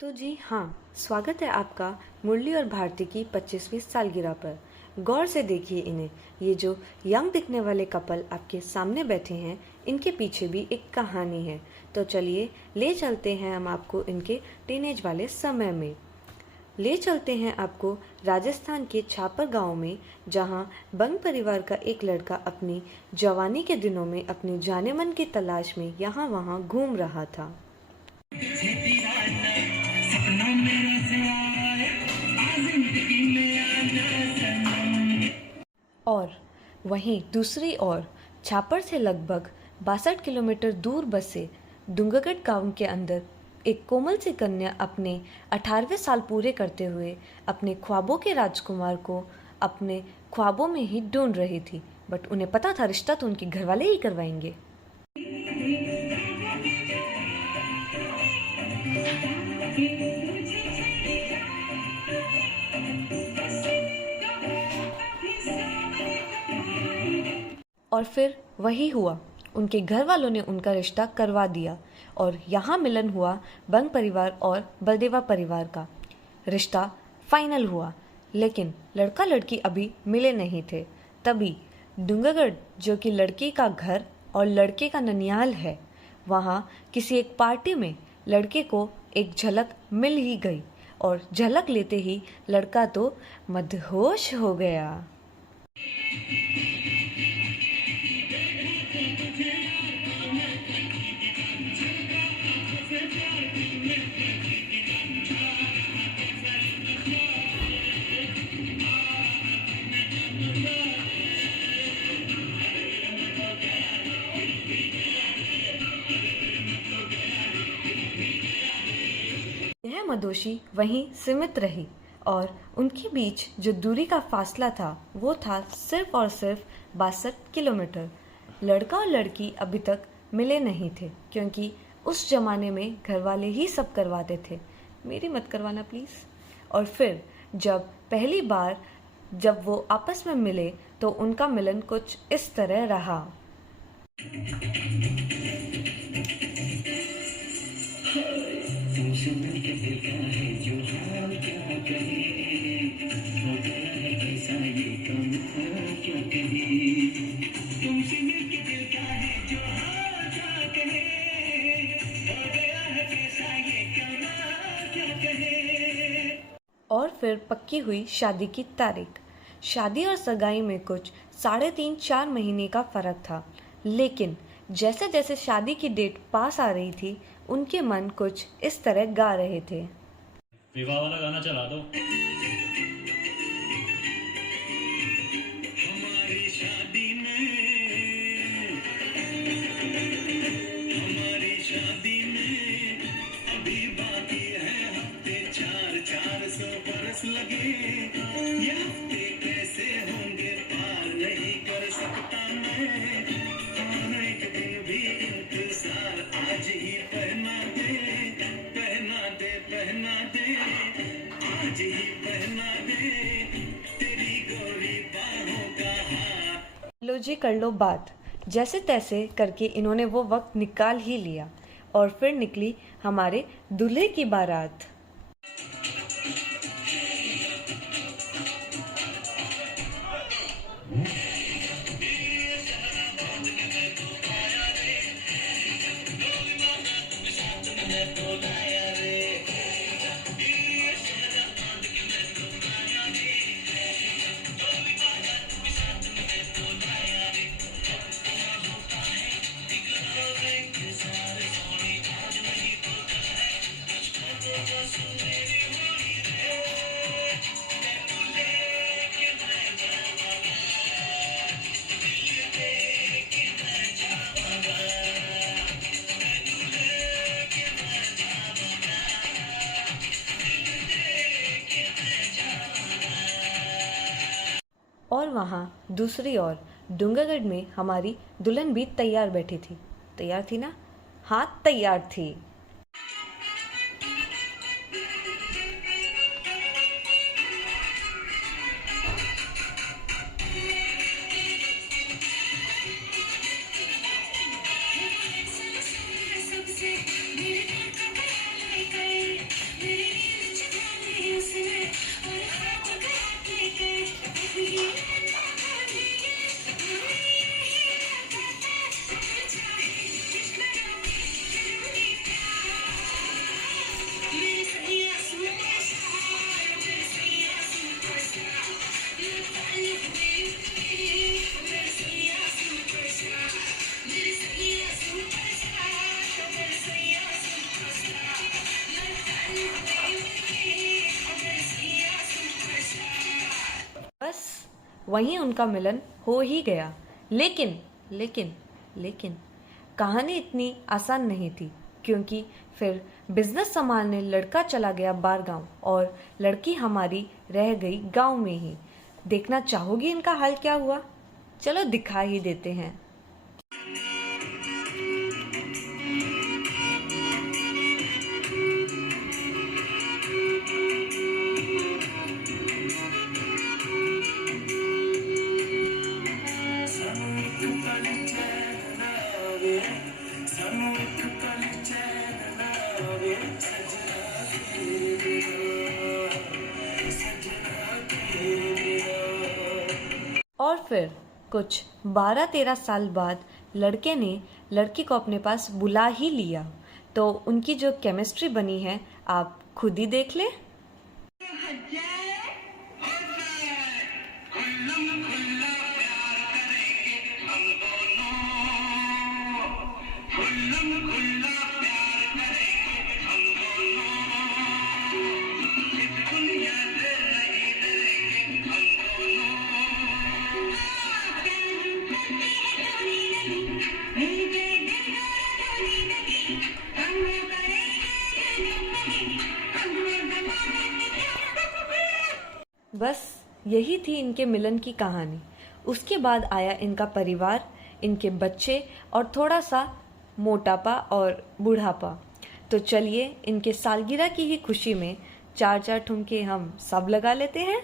तो जी हाँ, स्वागत है आपका मुरली और भारती की 25वीं सालगिरह पर। गौर से देखिए इन्हें। ये जो यंग दिखने वाले कपल आपके सामने बैठे हैं, इनके पीछे भी एक कहानी है। तो चलिए ले चलते हैं हम आपको इनके टीनेज वाले समय में। ले चलते हैं आपको राजस्थान के छापर गांव में, जहां बंग परिवार का एक लड़का अपनी जवानी के दिनों में अपने जाने मन की तलाश में यहाँ वहाँ घूम रहा था। और वहीं दूसरी ओर छापर से लगभग 62 किलोमीटर दूर बसे डूंगरगढ़ गांव के अंदर एक कोमल सी कन्या अपने 18वें साल पूरे करते हुए अपने ख्वाबों के राजकुमार को अपने ख्वाबों में ही ढूंढ रही थी। बट उन्हें पता था रिश्ता तो उनके घर वाले ही करवाएंगे। और फिर वही हुआ। उनके घर वालों ने उनका रिश्ता करवा दिया और यहाँ मिलन हुआ बंग परिवार और बलदेवा परिवार का। रिश्ता फाइनल हुआ, लेकिन लड़का लड़की अभी मिले नहीं थे। तभी डूंगरगढ़, जो कि लड़की का घर और लड़के का ननियाल है, वहाँ किसी एक पार्टी में लड़के को एक झलक मिल ही गई और झलक लेते ही लड़का तो मदहोश हो गया। यह मदोशी वहीं सीमित रही और उनके बीच जो दूरी का फासला था वो था सिर्फ और सिर्फ 62 किलोमीटर। लड़का और लड़की अभी तक मिले नहीं थे, क्योंकि उस जमाने में घर वाले ही सब करवाते थे। मेरी मत करवाना प्लीज़। और फिर जब पहली बार जब वो आपस में मिले तो उनका मिलन कुछ इस तरह रहा। और फिर पक्की हुई शादी की तारीख। शादी और सगाई में कुछ 3.5-4 महीने का फर्क था, लेकिन जैसे जैसे शादी की डेट पास आ रही थी, उनके मन कुछ इस तरह गा रहे थे। विवाह वाला गाना चला दो। हमारी शादी में अभी बाकी है हफ्ते 400 बरस लगे। ये हफ्ते कैसे होंगे पार नहीं कर सकता मैं। एक दिन भी इंतजार आज ही पहना दे, पहना दे, पहना दे, आज ही पहना दे तेरी गोरी बाहों का हाथ। लो जी, कर लो बात। जैसे तैसे करके इन्होंने वो वक्त निकाल ही लिया और फिर निकली हमारे दूल्हे की बारात। और वहाँ दूसरी ओर डूंगरगढ़ में हमारी दुल्हन भी तैयार बैठी थी। तैयार थी ना? हाँ, तैयार थी। बस वहीं उनका मिलन हो ही गया। लेकिन लेकिन लेकिन कहानी इतनी आसान नहीं थी, क्योंकि फिर बिजनेस संभालने लड़का चला गया बाहर गांव और लड़की हमारी रह गई गांव में ही। देखना चाहोगी इनका हाल क्या हुआ? चलो दिखा ही देते हैं। और फिर कुछ 12-13 साल बाद लड़के ने लड़की को अपने पास बुला ही लिया। तो उनकी जो केमिस्ट्री बनी है आप खुद ही देख ले। बस यही थी इनके मिलन की कहानी। उसके बाद आया इनका परिवार, इनके बच्चे और थोड़ा सा मोटापा और बुढ़ापा। तो चलिए इनके सालगिरह की ही खुशी में 4-4 ठुमके हम सब लगा लेते हैं।